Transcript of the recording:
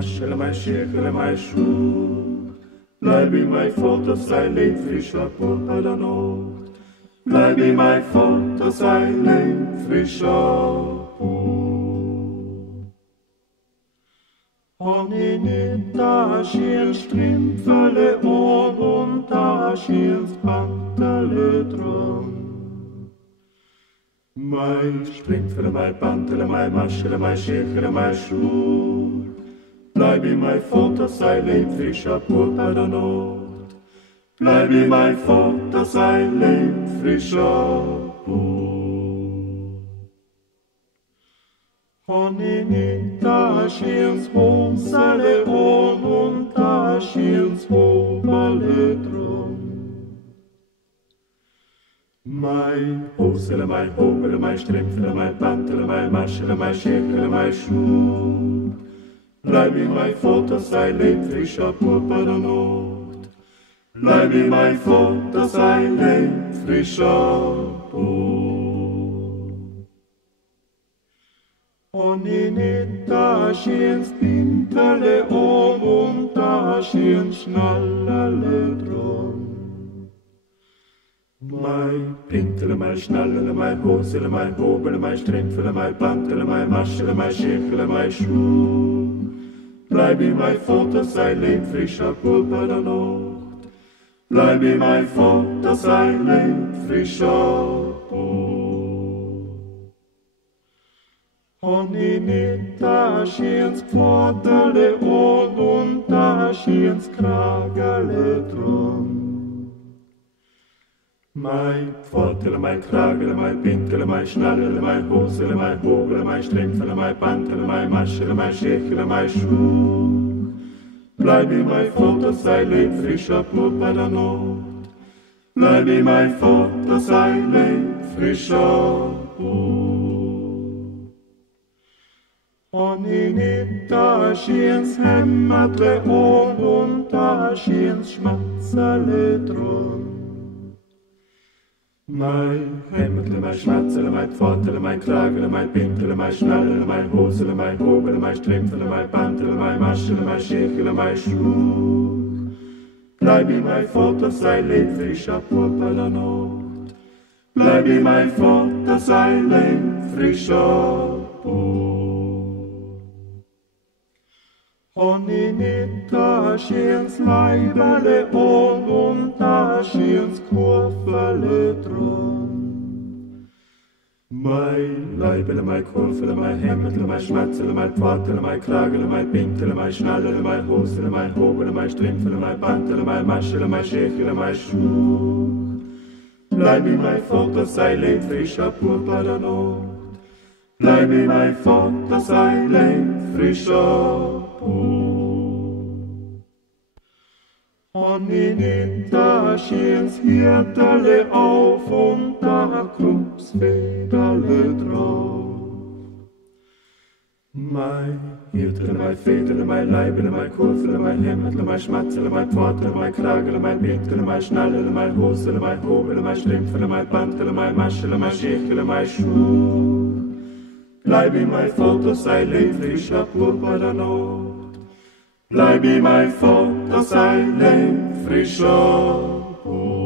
Maschele, mein Schäkele, mein Schuh. Bleib in mein Vater, sein Leben frischer Pur bei der Nacht. Bleib in mein Vater, sein Leben frischer Pur. Und in da schien Strümpfele an und da schien Pantele dran. Mein Strümpfele, mein Pantele, mein Maschele, mein Schäkele, mein Schuh. Bleib in mein Vater, sein Leben frischer Pur bei der Nacht. Bleib in mein Vater, sein Leben frischer Pur. Und in da schien's Hosele an und da schien's Hobele dran. Mein Hosele, mein Hobele, mein Strümpfele, mein Pantele, mein Maschele, mein Schäkele, mein Schuh. Bleib in mein Vater, sein Leben frischer Pur bei der Nacht. Bleib in mein Vater, sein Leben frischer Pur. Und in da schien's Pintele an und da schien's Schnallerle dran. Mein Pintele, mein Schnallerle, mein Hosele, mein Hobele, mein Strümpfele, mein Pantele, mein Maschele, mein Schäkele, mein Schuh. Bleib in mein Vater, sein Leben frischer Pur bei der Nacht. Bleib in mein Vater, sein Leben frischer Pur. Und in da schien's Pfortele an und da schien's Kragele dran. Mein Pfortele, mein Kragele, mein Pintele, mein Schnallerle, mein Hosele, mein Hobele, mein Strümpfele, mein Pantele, mein Maschele, mein Schäkele, mein Schuh. Bleib in mein Vater, sein Leben frischer Pur bei der Nacht. Bleib in mein Vater, sein Leben frischer Pur. Und in da schien's Hämmertle an und da schien's Schmatzerle dran. Mein Hämmerle, mein Schmatzerle, mein Pfortele, mein Kragele, mein Pintele, mein Schnallerle, mein Hosele, mein Hobele, mein Strümpfele, mein Pantele, mein Maschele, mein Schäkele, mein Schuh. Bleib in mein Vater, sein Leben frischer Pur bei der Nacht. Bleib in mein Vater, sein Leben frischer Pur. Und in da schien's Leiberle an und da schien's Kurvele dran. Mein Leibele, mein Kurvele, mein Hämmerle, mein Schmatzele, mein Pfortele, mein Kragele, mein Pintele, mein Schnallerle, mein Hosele, mein Hobele, mein Strümpfele, mein Pantele, mein Maschele, mein Schäkele, mein Schuh. Bleib in mein Vater, sein Leben frischer Pur bei der Nacht. Bleib in mein Vater, sein Leben frischer Pur. Und in da schien's Hirterle auf und da Krups Federle drauf. Mein Hirterle, mein Federle, mein Leibele, mein Kurvele, mein Hämmerle, mein Schmatzele, mein Pfortele, mein Kragele, mein Pintele, mein Schnallerle, mein Hosele, mein Hobele, mein Strümpfele, mein Pantele, mein Maschele, mein Schäkele, mein Schuh. Bleib in mein Vater, sein Leben frischer Pur bei der Nacht. Bleib in mein Vater, sein Leben frischer Pur.